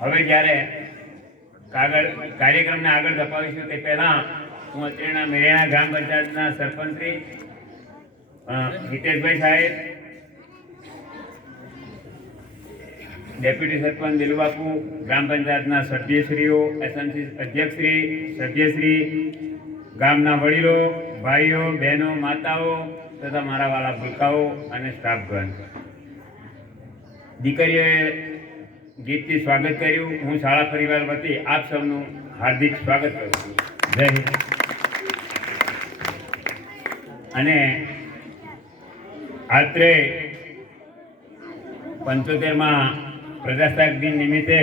હવે જ્યારે કાર્યક્રમને આગળ ધપાવીશું તે પહેલા હું અત્રેના મેરેણા ગ્રામ પંચાયતના સરપંચ શ્રી હિતેશભાઈ સાહેબ, ડેપ્યુટી સરપંચ દિલુબાપુ, ગ્રામ પંચાયતના સભ્યશ્રીઓ, એસએમસી અધ્યક્ષશ્રી, સભ્યશ્રી, ગામના વડીલો, ભાઈઓ, બહેનો, માતાઓ તથા મારા વાલા ભૂલકાઓ અને સ્ટાફગણ, દીકરીઓએ ગીતથી સ્વાગત કર્યું. હું શાળા પરિવાર વતી આપ સૌનું હાર્દિક સ્વાગત કરું છું. જય હિન્દ. અને આત્રે 75માં પ્રજાસત્તાક દિન નિમિત્તે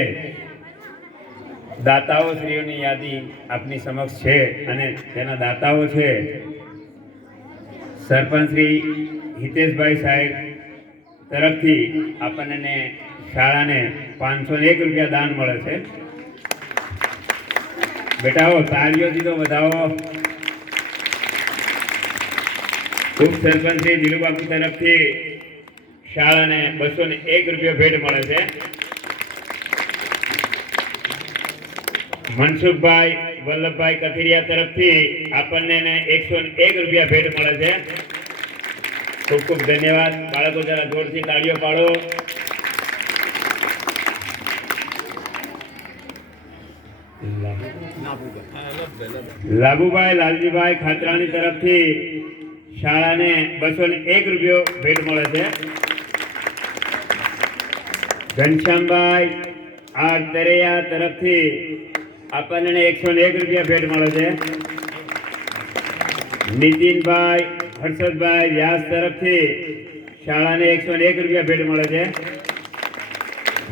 દાતાઓ શ્રીઓની યાદી આપની સમક્ષ છે અને તેના દાતાઓ છે સરપંચ શ્રી હિતેશભાઈ સાહેબ તરફથી આપણને શાળાને 501 રૂપિયા દાન મળે છે. બેટાઓ તાળીઓથી તો વધાવો. ઉપસરપંચ શ્રી દિલુબાપુ તરફથી શાળાને 201 રૂપિયા ભેટ મળે છે. મનસુખભાઈ વલ્લભભાઈ કથિરિયા તરફથી આપણને 101 રૂપિયા ભેટ મળે છે. ખૂબ ખૂબ ધન્યવાદ. બાળકો જરા જોરથી તાળીઓ પાડો. લાભુભાઈ લાલજીભાઈ ખાતરાની તરફથી શાળાને 201 રૂપિયો ભેટ મળે છે. ઘનશ્યામભાઈ આર તરેયા તરફથી આપણને 101 રૂપિયા ભેટ મળે છે. નીતિનભાઈ હર્ષદભાઈ વ્યાસ તરફથી શાળાને 101 રૂપિયા ભેટ મળે છે.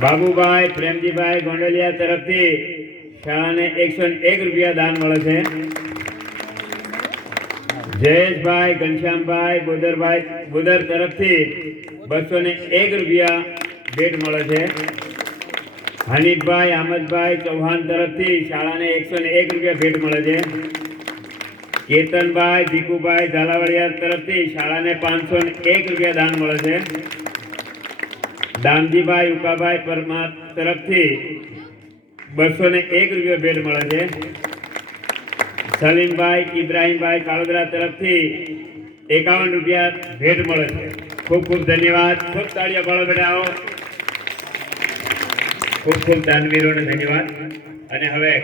બાબુભાઈ પ્રેમજીભાઈ ગોંડલિયા તરફથી શાળાને 101 રૂપિયા દાન મળે છે. જયેશભાઈ ઘનશ્યામભાઈ બોદર તરફથી 201 રૂપિયા ભેટ મળે છે. હનીફભાઈ આમદભાઈ ચૌહાણ તરફથી શાળાને 101 રૂપિયા ભેટ મળે છે. કેતનભાઈ ભીખુભાઈ ઝાલાવાડિયા તરફથી શાળાને 501 રૂપિયા દાન મળે છે. દામજીભાઈ ઉકાભાઈ પરમાર તરફથી 201 રૂપિયા ભેટ મળે છે. સલીમભાઈ ઇબ્રાહીમભાઈ કાળોદરા તરફથી 51 રૂપિયા ભેટ મળે છે. ખૂબ ખૂબ ધન્યવાદ. ખૂબ તાળીઓ પાડો બેટાઓ. ખૂબ ખૂબ દાનવીરોને ધન્યવાદ. અને હવે